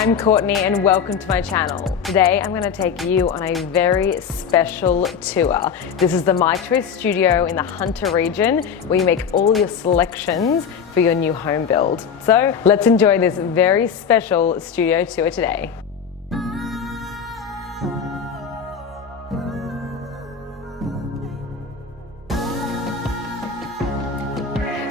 I'm Courtney and welcome to my channel. Today I'm going to take you on a very special tour. This is the My Choice studio in the Hunter region where you make all your selections for your new home build. So let's enjoy this very special studio tour today.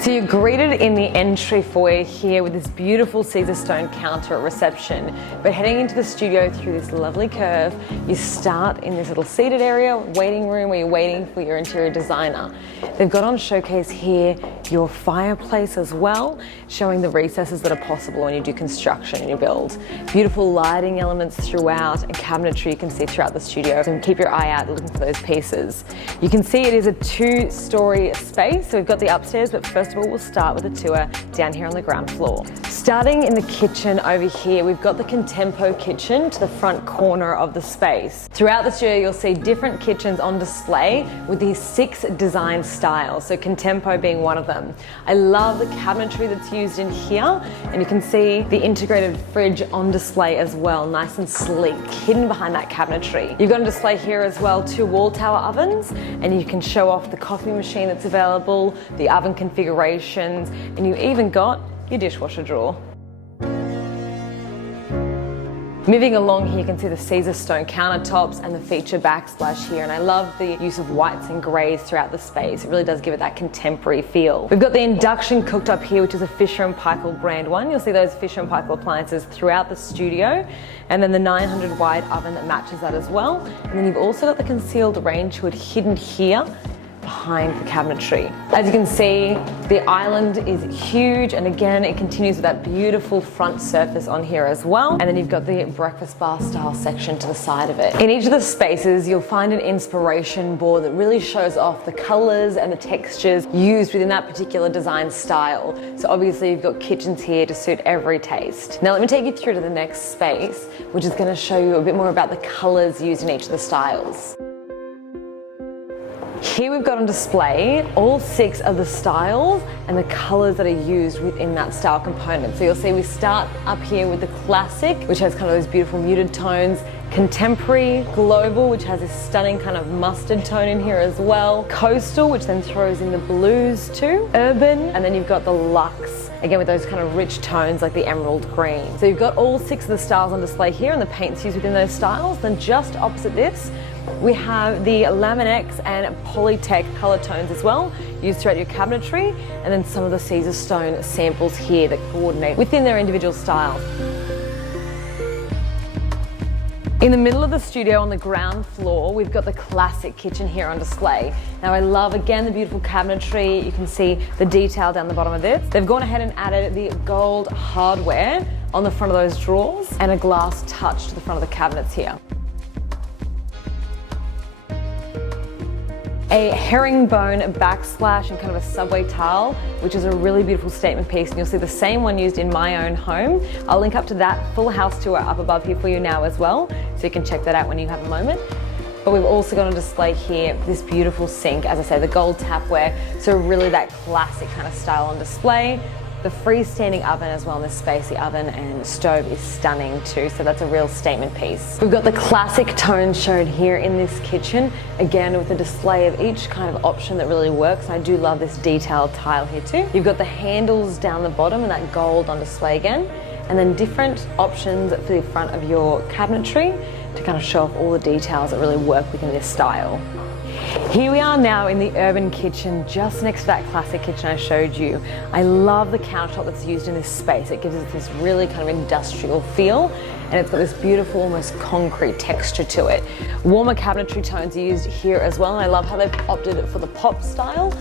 So you're greeted in the entry foyer here with this beautiful Caesar stone counter at reception. But heading into the studio through this lovely curve, you start in this little seated area, waiting room where you're waiting for your interior designer. They've got on showcase here your fireplace as well, showing the recesses that are possible when you do construction in your build. Beautiful lighting elements throughout and cabinetry you can see throughout the studio. So keep your eye out looking for those pieces. You can see it is a two-story space. So we've got the upstairs, but first of all, we'll start with a tour down here on the ground floor. Starting in the kitchen over here, we've got the Contempo kitchen to the front corner of the space. Throughout the studio, you'll see different kitchens on display with these 6 design styles, so Contempo being one of them. I love the cabinetry that's used in here, and you can see the integrated fridge on display as well, nice and sleek, hidden behind that cabinetry. You've got on display here as well 2 wall tower ovens, and you can show off the coffee machine that's available, the oven configurations, and you even got your dishwasher drawer. Moving along here, you can see the Caesar stone countertops and the feature backsplash here, and I love the use of whites and greys throughout the space. It really does give it that contemporary feel. We've got the induction cooktop here, which is a Fisher & Paykel brand one. You'll see those Fisher & Paykel appliances throughout the studio, and then the 900 wide oven that matches that as well. And then you've also got the concealed range hood hidden here behind the cabinetry. As you can see, the island is huge, and again it continues with that beautiful front surface on here as well. And then you've got the breakfast bar style section to the side of it. In each of the spaces you'll find an inspiration board that really shows off the colors and the textures used within that particular design style. So obviously you've got kitchens here to suit every taste. Now let me take you through to the next space, which is going to show you a bit more about the colors used in each of the styles. Here we've got on display all 6 of the styles and the colors that are used within that style component. So you'll see we start up here with the classic, which has kind of those beautiful muted tones, contemporary, global, which has this stunning kind of mustard tone in here as well, coastal, which then throws in the blues too, urban, and then you've got the luxe, again with those kind of rich tones like the emerald green. So you've got all 6 of the styles on display here and the paints used within those styles. Then just opposite this, we have the Laminex and Polytech color tones as well, used throughout your cabinetry, and then some of the Caesar stone samples here that coordinate within their individual styles. In the middle of the studio on the ground floor, we've got the classic kitchen here on display. Now I love, again, the beautiful cabinetry. You can see the detail down the bottom of this. They've gone ahead and added the gold hardware on the front of those drawers and a glass touch to the front of the cabinets here. A herringbone backsplash and kind of a subway tile, which is a really beautiful statement piece, and you'll see the same one used in my own home. I'll link up to that full house tour up above here for you now as well, so you can check that out when you have a moment. But we've also got on display here this beautiful sink, as I say, the gold tapware, so really that classic kind of style on display. The freestanding oven as well in this space, the oven and stove is stunning too, so that's a real statement piece. We've got the classic tones shown here in this kitchen, again with a display of each kind of option that really works. I do love this detailed tile here too. You've got the handles down the bottom and that gold on display again, and then different options for the front of your cabinetry to kind of show off all the details that really work within this style. Here we are now in the urban kitchen, just next to that classic kitchen I showed you. I love the countertop that's used in this space. It gives us this really kind of industrial feel, and it's got this beautiful, almost concrete texture to it. Warmer cabinetry tones are used here as well, and I love how they've opted for the pop style.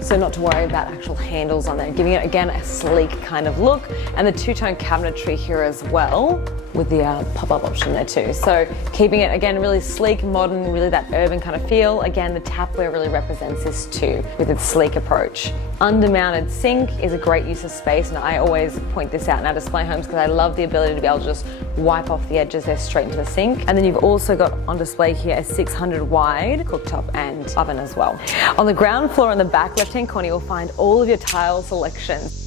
So not to worry about actual handles on there, giving it again a sleek kind of look, and the 2-tone cabinetry here as well with the pop-up option there too. So keeping it again really sleek, modern, really that urban kind of feel. Again, the tapware really represents this too with its sleek approach. Under-mounted sink is a great use of space, and I always point this out in our display homes because I love the ability to be able to just wipe off the edges there straight into the sink. And then you've also got on display here a 600 wide cooktop and oven as well. On the ground floor in the back left-hand corner, you'll find all of your tile selections.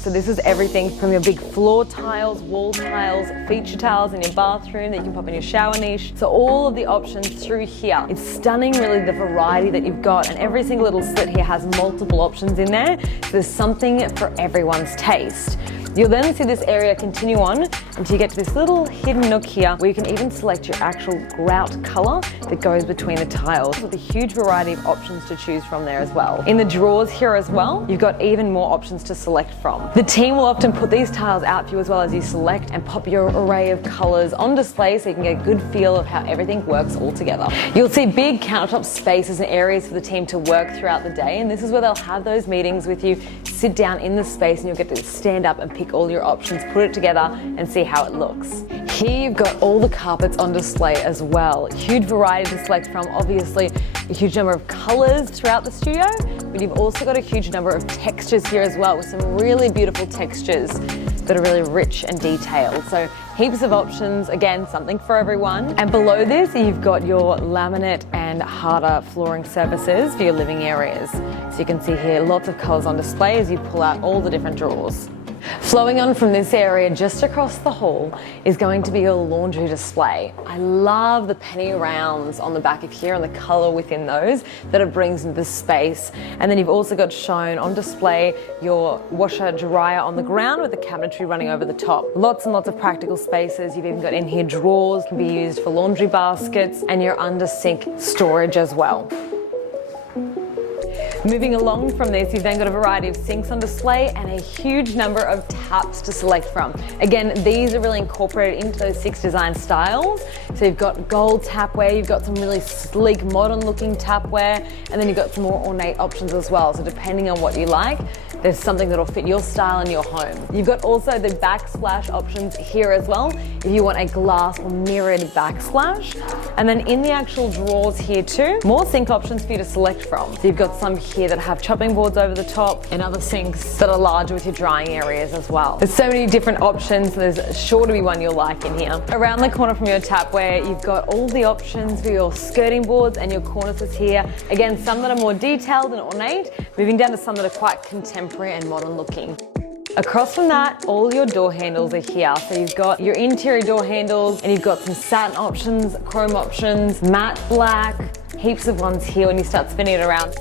So this is everything from your big floor tiles, wall tiles, feature tiles in your bathroom that you can pop in your shower niche. So all of the options through here. It's stunning really the variety that you've got, and every single little slit here has multiple options in there. So there's something for everyone's taste. You'll then see this area continue on until you get to this little hidden nook here where you can even select your actual grout color that goes between the tiles with a huge variety of options to choose from there as well. In the drawers here as well, you've got even more options to select from. The team will often put these tiles out for you as well as you select and pop your array of colors on display so you can get a good feel of how everything works all together. You'll see big countertop spaces and areas for the team to work throughout the day, and this is where they'll have those meetings with you, sit down in the space, and you'll get to stand up and pick all your options, put it together and see how it looks. Here you've got all the carpets on display as well. Huge variety to select from, obviously a huge number of colors throughout the studio, but you've also got a huge number of textures here as well with some really beautiful textures that are really rich and detailed. So heaps of options, again, something for everyone. And below this, you've got your laminate and harder flooring surfaces for your living areas. So you can see here lots of colors on display as you pull out all the different drawers. Flowing on from this area just across the hall is going to be your laundry display. I love the penny rounds on the back of here and the color within those that it brings into the space. And then you've also got shown on display your washer dryer on the ground with the cabinetry running over the top. Lots and lots of practical spaces. You've even got in here drawers can be used for laundry baskets and your under sink storage as well. Moving along from this, you've then got a variety of sinks on display and a huge number of taps to select from. Again, these are really incorporated into those 6 design styles. So you've got gold tapware, you've got some really sleek, modern looking tapware, and then you've got some more ornate options as well. So depending on what you like, there's something that'll fit your style and your home. You've got also the backsplash options here as well, if you want a glass or mirrored backsplash. And then in the actual drawers here too, more sink options for you to select from. So you've got some here that have chopping boards over the top and other sinks that are larger with your drying areas as well. There's so many different options, so there's sure to be one you'll like in here. Around the corner from your tapware, you've got all the options for your skirting boards and your cornices here. Again, some that are more detailed and ornate, moving down to some that are quite contemporary and modern looking. Across from that, all your door handles are here. So you've got your interior door handles and you've got some satin options, chrome options, matte black, heaps of ones here when you start spinning it around.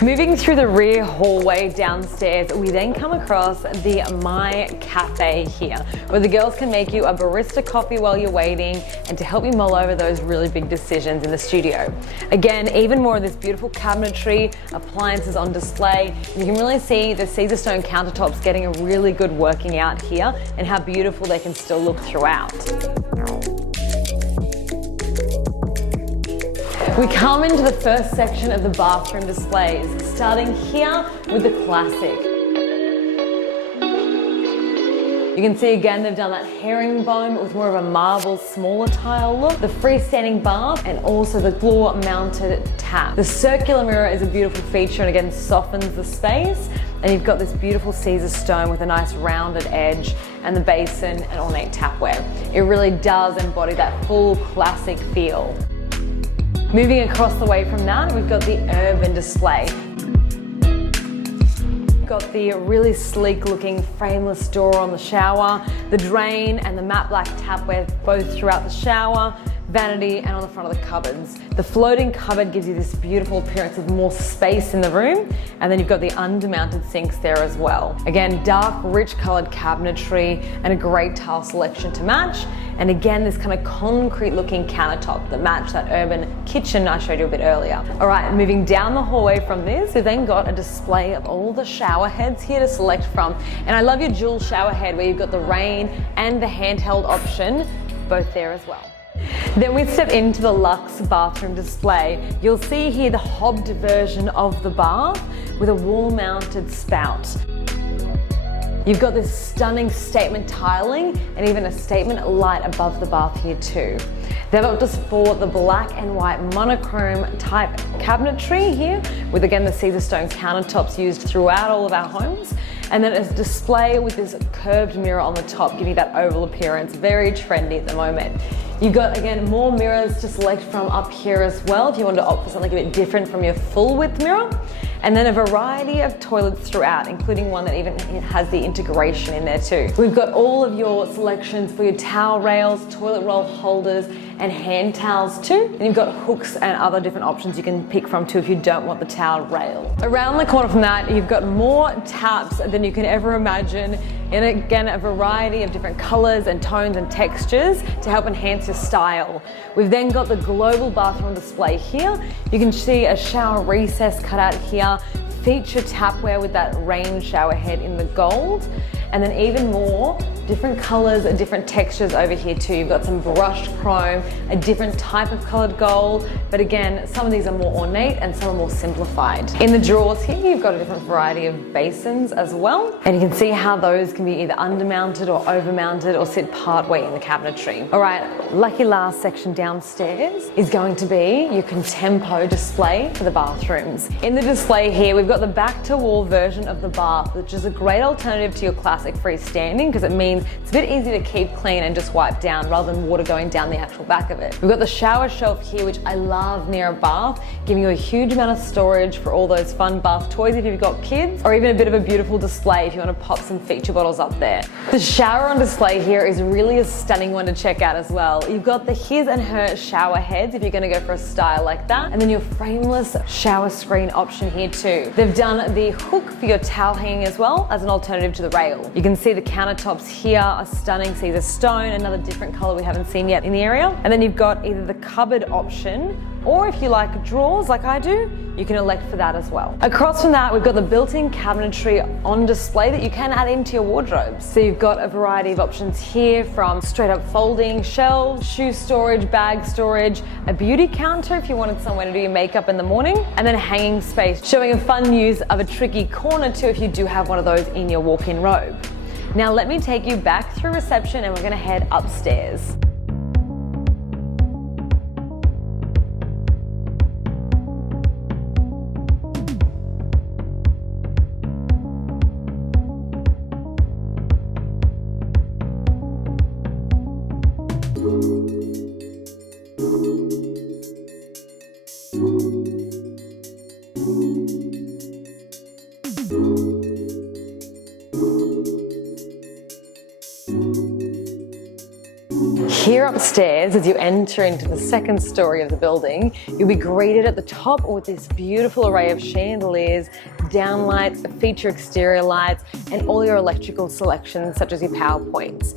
Moving through the rear hallway downstairs, we then come across the My Cafe here, where the girls can make you a barista coffee while you're waiting and to help you mull over those really big decisions in the studio. Again, even more of this beautiful cabinetry, appliances on display. You can really see the Caesar stone countertops getting a really good working out here and how beautiful they can still look throughout. We come into the first section of the bathroom displays, starting here with the classic. You can see again they've done that herringbone with more of a marble, smaller tile look, the freestanding bath, and also the floor mounted tap. The circular mirror is a beautiful feature and again softens the space. And you've got this beautiful Caesar stone with a nice rounded edge and the basin and ornate tapware. It really does embody that full classic feel. Moving across the way from that, we've got the urban display. We've got the really sleek looking frameless door on the shower, the drain and the matte black tapware both throughout the shower, vanity and on the front of the cupboards. The floating cupboard gives you this beautiful appearance of more space in the room, and then you've got the undermounted sinks there as well. Again, dark, rich colored cabinetry and a great tile selection to match. And again, this kind of concrete looking countertop that match that urban kitchen I showed you a bit earlier. All right, moving down the hallway from this, we've then got a display of all the shower heads here to select from. And I love your dual shower head where you've got the rain and the handheld option, both there as well. Then we step into the luxe bathroom display. You'll see here the hobbed version of the bath with a wall-mounted spout. You've got this stunning statement tiling and even a statement light above the bath here too. They've opted us for the black and white monochrome type cabinetry here with again the Caesar stone countertops used throughout all of our homes. And then a display with this curved mirror on the top, giving that oval appearance, very trendy at the moment. You've got, again, more mirrors to select from up here as well, if you want to opt for something a bit different from your full width mirror. And then a variety of toilets throughout, including one that even has the integration in there too. We've got all of your selections for your towel rails, toilet roll holders, and hand towels too. And you've got hooks and other different options you can pick from too if you don't want the towel rail. Around the corner from that, you've got more taps than you can ever imagine. And again, a variety of different colors and tones and textures to help enhance your style. We've then got the global bathroom display here. You can see a shower recess cut out here, feature tapware with that rain shower head in the gold, and then even more different colors and different textures over here too. You've got some brushed chrome, a different type of colored gold, but again, some of these are more ornate and some are more simplified. In the drawers here, you've got a different variety of basins as well, and you can see how those can be either undermounted or overmounted or sit partway in the cabinetry. All right, lucky last section downstairs is going to be your contempo display for the bathrooms. In the display here, we've got the back-to-wall version of the bath, which is a great alternative to your classic freestanding because it means it's a bit easy to keep clean and just wipe down rather than water going down the actual back of it. We've got the shower shelf here, which I love near a bath, giving you a huge amount of storage for all those fun bath toys if you've got kids, or even a bit of a beautiful display if you want to pop some feature bottles up there. The shower on display here is really a stunning one to check out as well. You've got the his and her shower heads if you're going to go for a style like that, and then your frameless shower screen option here too. They've done the hook for your towel hanging as well as an alternative to the rail. You can see the countertops here are stunning. Caesar stone, another different color we haven't seen yet in the area. And then you've got either the cupboard option, or if you like drawers like I do, you can elect for that as well. Across from that, we've got the built-in cabinetry on display that you can add into your wardrobes. So you've got a variety of options here, from straight up folding shelves, shoe storage, bag storage, a beauty counter if you wanted somewhere to do your makeup in the morning, and then a hanging space, showing a fun use of a tricky corner too if you do have one of those in your walk-in robe. Now let me take you back through reception and we're gonna head upstairs. Here upstairs, as you enter into the second story of the building, you'll be greeted at the top with this beautiful array of chandeliers, downlights, feature exterior lights, and all your electrical selections such as your power points.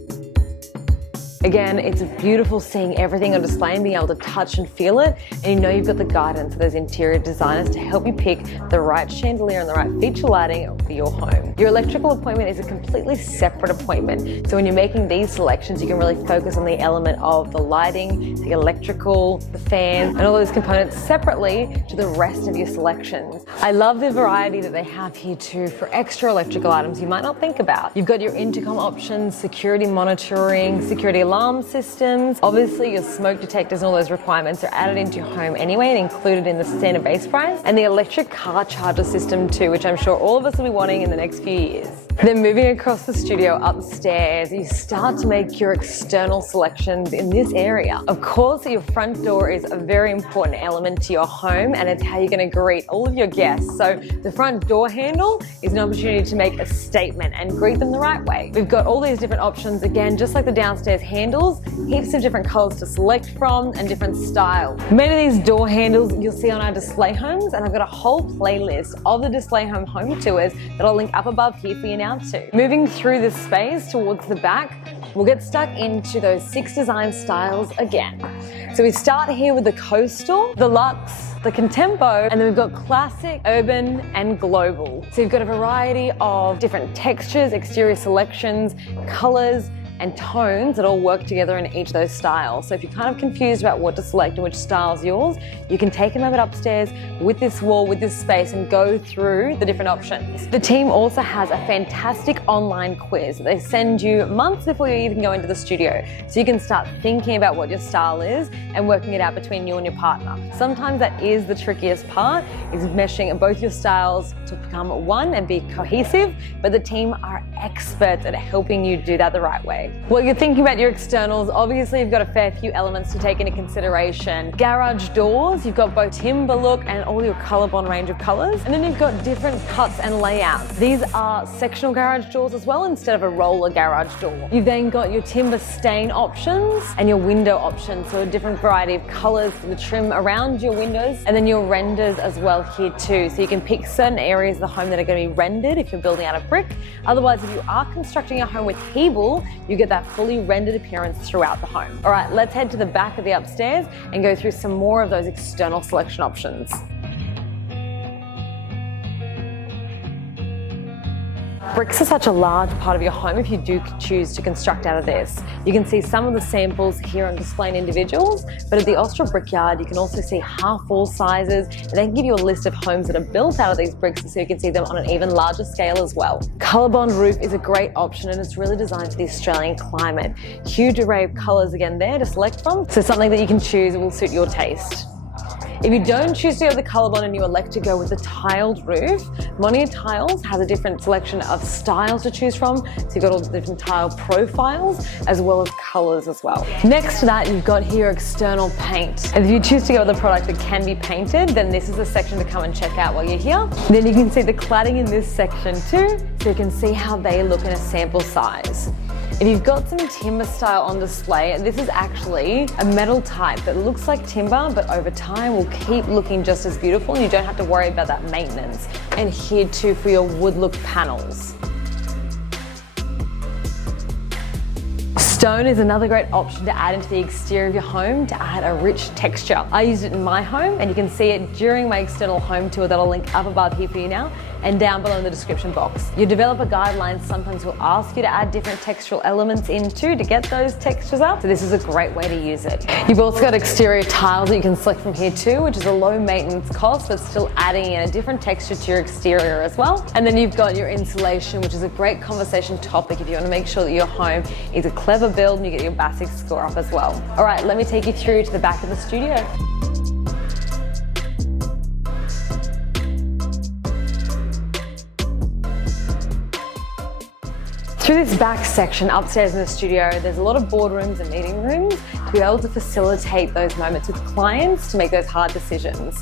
Again, it's beautiful seeing everything on display and being able to touch and feel it, and you know you've got the guidance of those interior designers to help you pick the right chandelier and the right feature lighting for your home. Your electrical appointment is a completely separate appointment, so when you're making these selections, you can really focus on the element of the lighting, the electrical, the fans, and all those components separately to the rest of your selections. I love the variety that they have here too for extra electrical items you might not think about. You've got your intercom options, security monitoring, security alarm systems. Obviously your smoke detectors and all those requirements are added into your home anyway and included in the standard base price, and the electric car charger system too, which I'm sure all of us will be wanting in the next few years. Then moving across the studio upstairs, you start to make your external selections in this area. Of course, your front door is a very important element to your home, and it's how you're going to greet all of your guests. So the front door handle is an opportunity to make a statement and greet them the right way. We've got all these different options, again, just like the downstairs handles, heaps of different colors to select from and different styles. Many of these door handles you'll see on our display homes, and I've got a whole playlist of the display home tours that I'll link up above here for you now too. Moving through this space towards the back, we'll get stuck into those 6 design styles again. So we start here with the coastal, the luxe, the contempo, and then we've got classic, urban, and global. So you've got a variety of different textures, exterior selections, colors, and tones that all work together in each of those styles. So if you're kind of confused about what to select and which style is yours, you can take a moment upstairs with this wall, with this space, and go through the different options. The team also has a fantastic online quiz that they send you months before you even go into the studio. So you can start thinking about what your style is and working it out between you and your partner. Sometimes that is the trickiest part, is meshing both your styles to become one and be cohesive, but the team are experts at helping you do that the right way. great. Well, you're thinking about your externals. Obviously, you've got a fair few elements to take into consideration. Garage doors, you've got both timber look and all your ColourBond range of colours. And then you've got different cuts and layouts. These are sectional garage doors as well instead of a roller garage door. You've then got your timber stain options and your window options. So a different variety of colours for the trim around your windows, and then your renders as well here too. So you can pick certain areas of the home that are going to be rendered if you're building out of brick. Otherwise, if you are constructing a home with Hebel, you get that fully rendered appearance throughout the home. All right, let's head to the back of the upstairs and go through some more of those external selection options. Bricks are such a large part of your home if you do choose to construct out of this. You can see some of the samples here on display in individuals, but at the Austral Brickyard you can also see half wall sizes, and they can give you a list of homes that are built out of these bricks so you can see them on an even larger scale as well. ColourBond roof is a great option and it's really designed for the Australian climate. Huge array of colours again there to select from, so something that you can choose will suit your taste. If you don't choose to go with the ColourBond and you elect to go with the tiled roof, Monia Tiles has a different selection of styles to choose from. So you've got all the different tile profiles as well as colours as well. Next to that, you've got here external paint. And if you choose to go with a product that can be painted, then this is a section to come and check out while you're here. Then you can see the cladding in this section too, so you can see how they look in a sample size. If you've got some timber style on display, this is actually a metal type that looks like timber, but over time will keep looking just as beautiful and you don't have to worry about that maintenance. And here too for your wood look panels. Stone is another great option to add into the exterior of your home to add a rich texture. I used it in my home and you can see it during my external home tour that I'll link up above here for you now and down below in the description box. Your developer guidelines sometimes will ask you to add different textural elements in too to get those textures up, so this is a great way to use it. You've also got exterior tiles that you can select from here too, which is a low maintenance cost but still adding in a different texture to your exterior as well. And then you've got your insulation, which is a great conversation topic if you want to make sure that your home is a clever build and you get your basic score up as well. All right, let me take you through to the back of the studio. Through this back section upstairs in the studio, there's a lot of boardrooms and meeting rooms to be able to facilitate those moments with clients to make those hard decisions.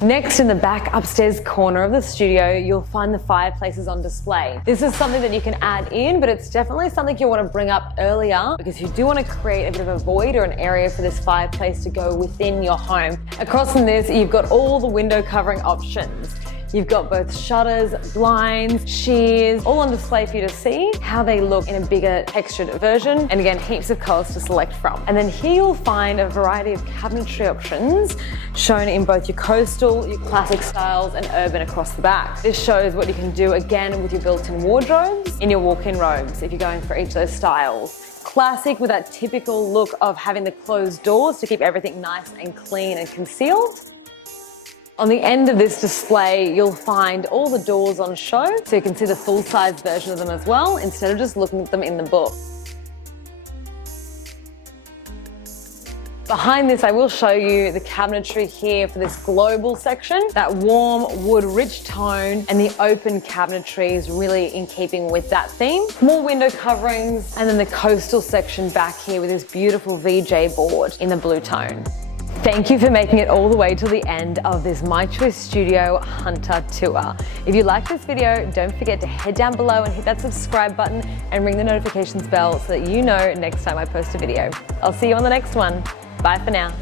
Next, in the back upstairs corner of the studio, you'll find the fireplaces on display. This is something that you can add in, but it's definitely something you want to bring up earlier because you do want to create a bit of a void or an area for this fireplace to go within your home. Across from this, you've got all the window covering options. You've got both shutters, blinds, sheers, all on display for you to see how they look in a bigger textured version. And again, heaps of colors to select from. And then here you'll find a variety of cabinetry options shown in both your coastal, your classic styles, and urban across the back. This shows what you can do again with your built-in wardrobes in your walk-in robes if you're going for each of those styles. Classic with that typical look of having the closed doors to keep everything nice and clean and concealed. On the end of this display, you'll find all the doors on show, so you can see the full-size version of them as well, instead of just looking at them in the book. Behind this, I will show you the cabinetry here for this global section. That warm wood rich tone and the open cabinetry is really in keeping with that theme. More window coverings, and then the coastal section back here with this beautiful VJ board in the blue tone. Thank you for making it all the way till the end of this My Choice Studio Hunter tour. If you like this video, don't forget to head down below and hit that subscribe button and ring the notifications bell so that you know next time I post a video. I'll see you on the next one. Bye for now.